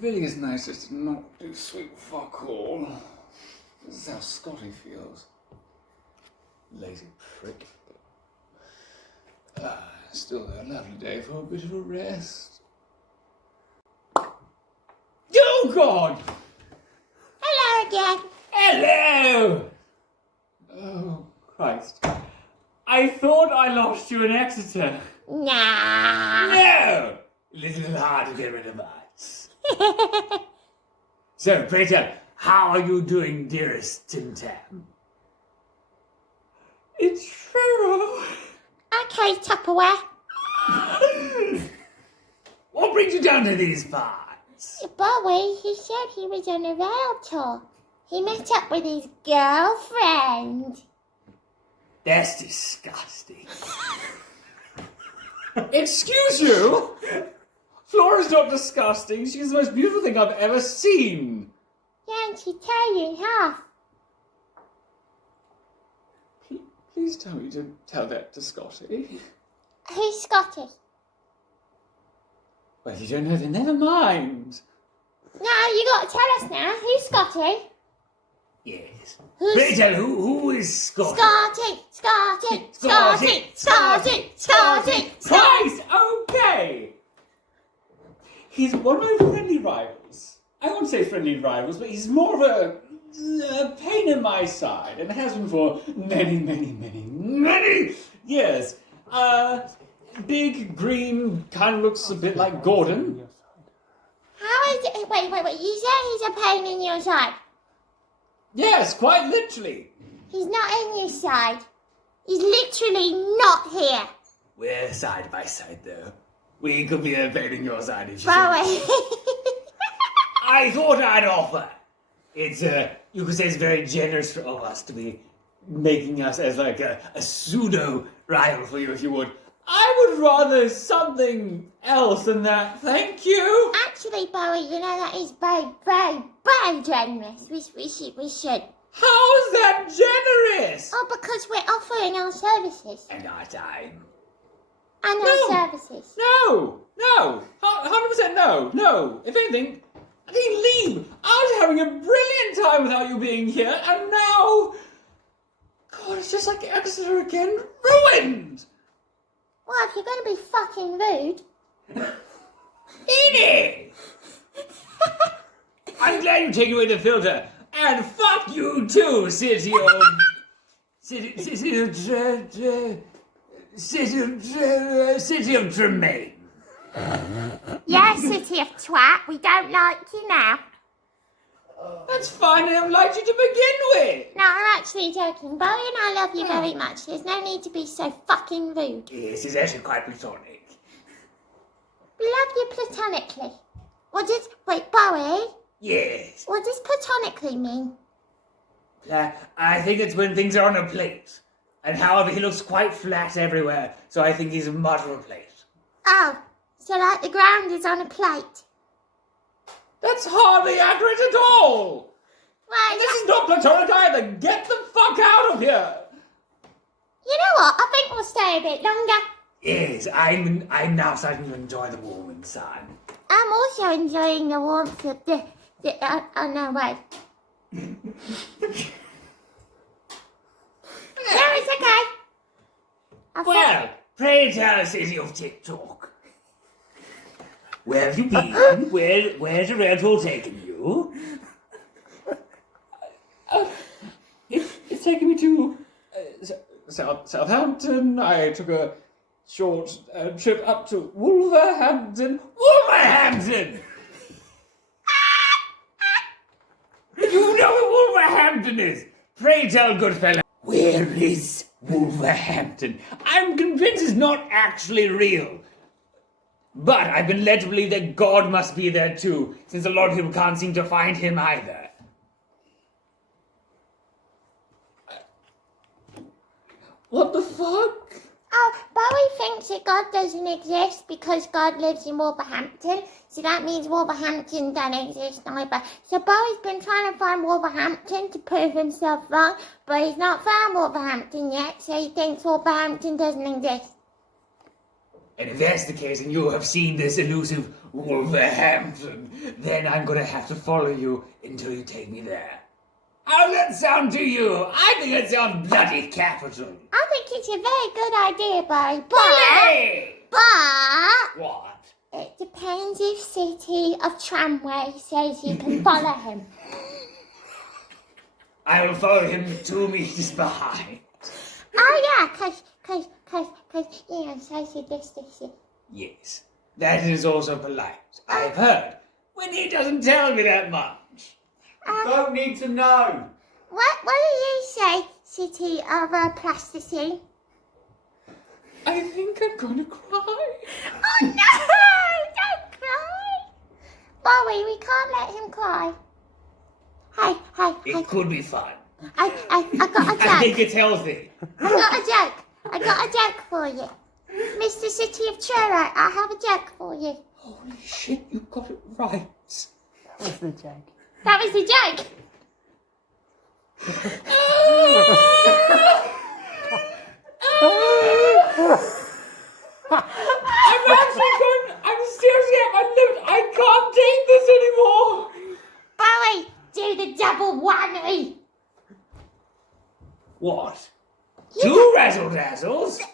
really is nice just to not do sweet fuck all. This is how Scotty feels. Lazy prick. Still a lovely day for a bit of a rest. Oh God! Hello again. Hello! Oh Christ. I thought I lost you in Exeter. Nah. No! A little hard to get rid of us. So, pray tell, how are you doing, dearest Tim Tam? It's Truro. Okay, Tupperware. What brings you down to these parts? Bowie, he said he was on a rail tour. He met up with his girlfriend. That's disgusting. Excuse you? Flora's not disgusting. She's the most beautiful thing I've ever seen. Yeah, and she tear you in half. Please tell me to tell that to Scotty. Who's Scotty? Well, if you don't know, then never mind. No, you got to tell us now. Who's Scotty? Yes. Who's Pray tell, who is Scotty? Scotty. Christ, okay. He's one of my friendly rivals. I won't say friendly rivals, but he's more of a pain in my side, and has been for many years. Big, green, kind of looks a bit like Gordon. How is it? Wait. You say he's a pain in your side. Yes, quite literally. He's not in your side. He's literally not here. We're side by side, though. We could be a pain in your side if you Bowie. I thought I'd offer. It's, you could say it's very generous of us to be making us as like a pseudo-rival for you, if you would. I would rather something else than that, thank you. Actually, Bowie, you know that is very generous. We should. How is that generous? Oh, because we're offering our services. And our time. And No. our services. No, 100% no. If anything, I think leave. I was having a brilliant time without you being here, and now, God, it's just like Exeter again, ruined. Well, if you're going to be fucking rude. Beanie! I'm glad you take away the filter, and fuck you too, City of Tremaine. Yeah, City of Twat, we don't like you now. That's fine, I haven't liked you to begin with. No, I'm actually joking. Bowie and I love you very much. There's no need to be so fucking rude. Yes, it's actually quite platonic. We love you platonically. Wait, Bowie? Yes. What does platonically mean? I think it's when things are on a plate. And however, he looks quite flat everywhere, so I think he's a moderate plate. Oh, so like the ground is on a plate. That's hardly accurate at all! Right, And this is not platonic either! Get the fuck out of here! you know what? I think we'll stay a bit longer. Yes, I'm now starting to enjoy the warm sun. I'm also enjoying the warmth of the oh no, wait. No, it's okay. Well, pray tell us, City of TikTok. Where have you been? Where's the rental taken you? It's taken me to Southampton. I took a short trip up to Wolverhampton. Wolverhampton! You know where Wolverhampton is! Pray tell, good fella. Where is Wolverhampton? I'm convinced it's not actually real. But I've been led to believe that God must be there too, since a lot of people can't seem to find him either. What the fuck? Oh, Bowie thinks that God doesn't exist because God lives in Wolverhampton. So that means Wolverhampton doesn't exist either. So Bowie's been trying to find Wolverhampton to prove himself wrong, but he's not found Wolverhampton yet, so he thinks Wolverhampton doesn't exist. And if that's the case and you have seen this elusive Wolverhampton, then I'm gonna have to follow you until you take me there. How's that sound to you? I think it sounds bloody capital. I think it's a very good idea, Bowie, Bully! but What? it depends if City of Tramway says you can follow him. I will follow him 2 meters behind. Oh yeah, cause, social distancing. Yes, that is also polite. I've heard. Winnie doesn't tell me that much. Don't need to know. What do you say, City of Plasticine? I think I'm gonna cry. Oh no! Don't cry! Bowie, we can't let him cry. Hey. It could be fun. I got a I think joke. it's healthy. I got a joke for you. Mr. City of Truro, I have a joke for you. Holy shit, you got it right. That's the joke. That was the joke. I'm seriously at my limit. I can't take this anymore. Bowie, do the double whammy. What? 2 razzle-dazzles? No,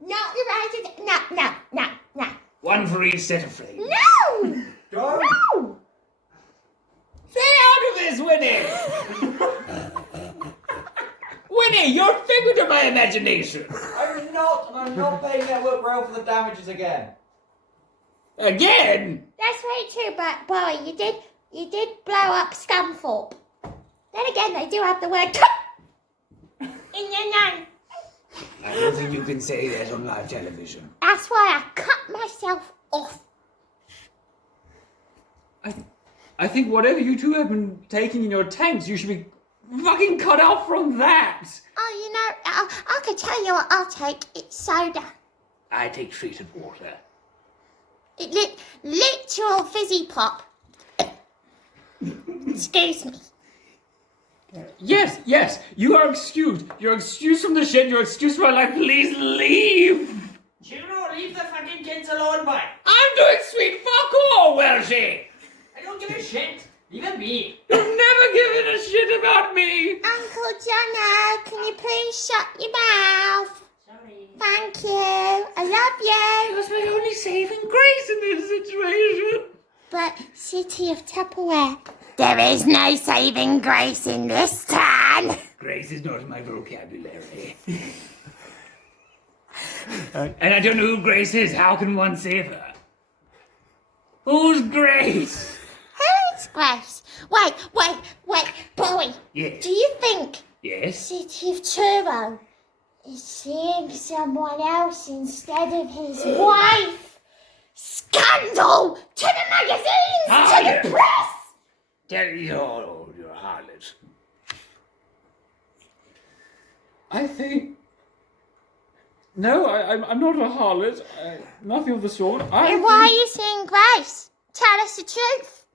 not the right. No. 1 for each set of frames. No! Don't. No! Stay out of this, Winnie! Winnie, you're a figment of my imagination. I'm not paying Network Rail for the damages again. Again? That's very true, but Bowie, you did blow up Scunthorpe. Then again, they do have the word in your name. I don't think you can say that on live television. That's why I cut myself off. I think whatever you two have been taking in your tanks, you should be fucking cut off from that. Oh, you know, I could tell you what I'll take. It's soda. I take treated water. Literal fizzy pop. Excuse me. Yes, you are excused. You're excused from the shed. You're excused from my life. Please leave. Children, leave the fucking kids alone, boy. I'm doing sweet fuck all, Welshie. I don't give a shit. Leave it be. You've never given a shit about me. Uncle Jono, can you please shut your mouth? Sorry. Thank you. I love you. That's my only saving grace in this situation. But City of Tupperware, there is no saving grace in this town. Grace is not in my vocabulary. And I don't know who Grace is. How can one save her? Who's Grace? Who's Grace? Wait, Bowie. Yes. Do you think Yes? City of Truro is seeing someone else instead of his wife? Scandal to the magazines, to yeah. the press. Tell you all, you're a harlot. I think... No, I'm not a harlot. Nothing of the sort. Then why are you seeing Grace? Tell us the truth.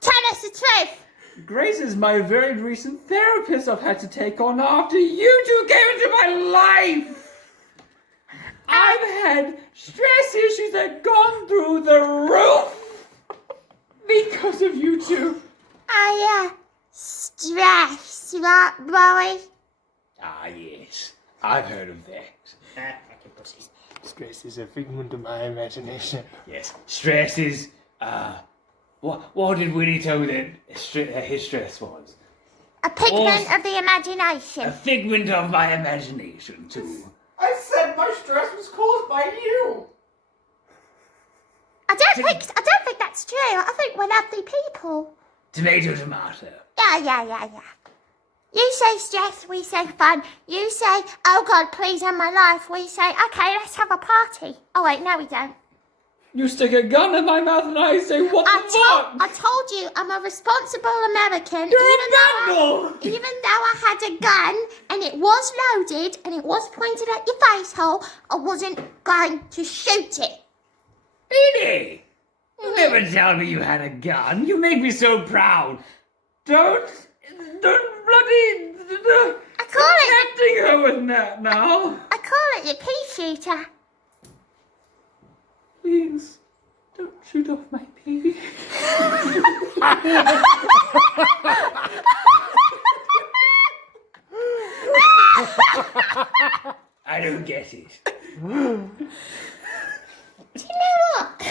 Tell us the truth. Grace is my very recent therapist I've had to take on after you two came into my life. I've had stress issues that have gone through the roof because of you two. Stress, right, Bowie? Ah, yes. I've heard of that. Fucking pussies. Stress is a figment of my imagination. Yes. Stress is, what did Winnie tell me that his stress was? A pigment Oh. of the A imagination. figment of my imagination, too. I said my stress was caused by you. I don't think that's true. I think we're lovely people. Tomato, tomato. Yeah. You say stress, we say fun. You say, oh God, please end my life. We say, okay, let's have a party. Oh wait, no we don't. You stick a gun in my mouth and I say, what the fuck? I told you I'm a responsible American. You're a bagnall. Even though I had a gun and it was loaded and it was pointed at your face hole, I wasn't going to shoot it. Beanie! You never tell me you had a gun. You make me so proud. Don't bloody... I call it. Tempting her with that now. I call it your pea shooter. Please, don't shoot off my pee. I don't get it. Do you know what?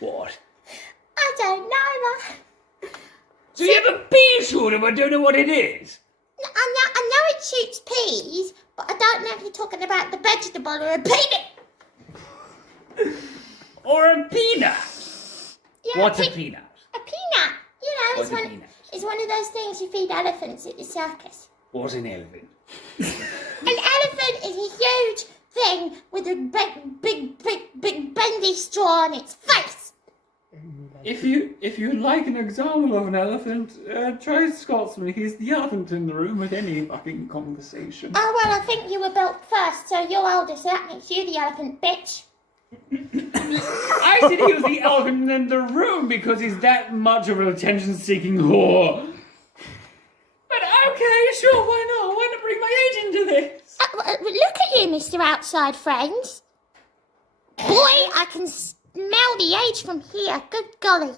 What? I don't know that. So you have a pea shooter but don't know what it is? I know it shoots peas, but I don't know if you're talking about the vegetable or a peanut. Or a peanut? Yeah, What's a peanut? A peanut. You know, What's a peanut? it's one of those things you feed elephants at the circus. What's an elephant? An elephant is a huge thing with a big bendy straw on its face. If you like an example of an elephant, try Scotsman. He's the elephant in the room with any fucking conversation. Oh, well, I think you were built first, so you're older, so that makes you the elephant, bitch. I said he was the elephant in the room because he's that much of an attention-seeking whore. But okay, sure, why not? Why not bring my age into this? Look at you, Mr. Outside Friends. Boy, I can smell the age from here. Good golly.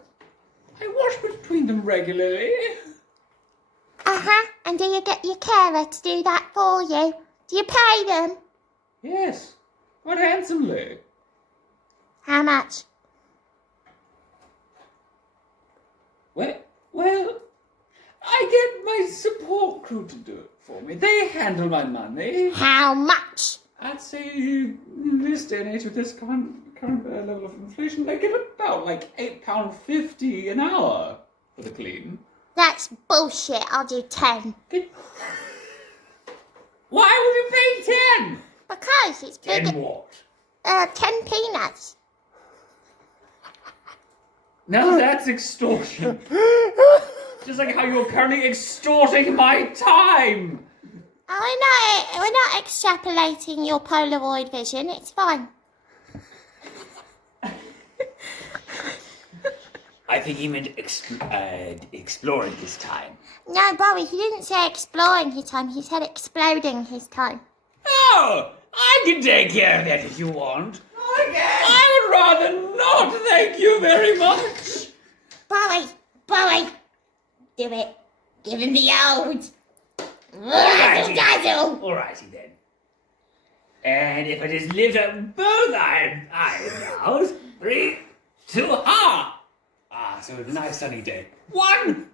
I wash between them regularly. Uh-huh. And do you get your carer to do that for you? Do you pay them? Yes, quite handsomely. How much? Well, I get my support crew to do it for me. They handle my money. How much? I'd say in this day and age with this current level of inflation, they give about like £8.50 an hour for the clean. That's bullshit. I'll do 10. Why would you pay 10? Because it's big. 10 what? 10 peanuts. Now that's extortion. Just like how you're currently extorting my time. Oh, we're not extrapolating your Polaroid vision. It's fine. I think he meant exploring his time. No, Bowie, he didn't say exploring his time. He said exploding his time. Oh, I can take care of that if you want. I would rather not, thank you very much. Bowie, do it. Give him the old. Alrighty. Dazzle. Alrighty then. And if it is lift up both eyebrows, 3, 2, ha! Ah, so it's a nice sunny day. 1.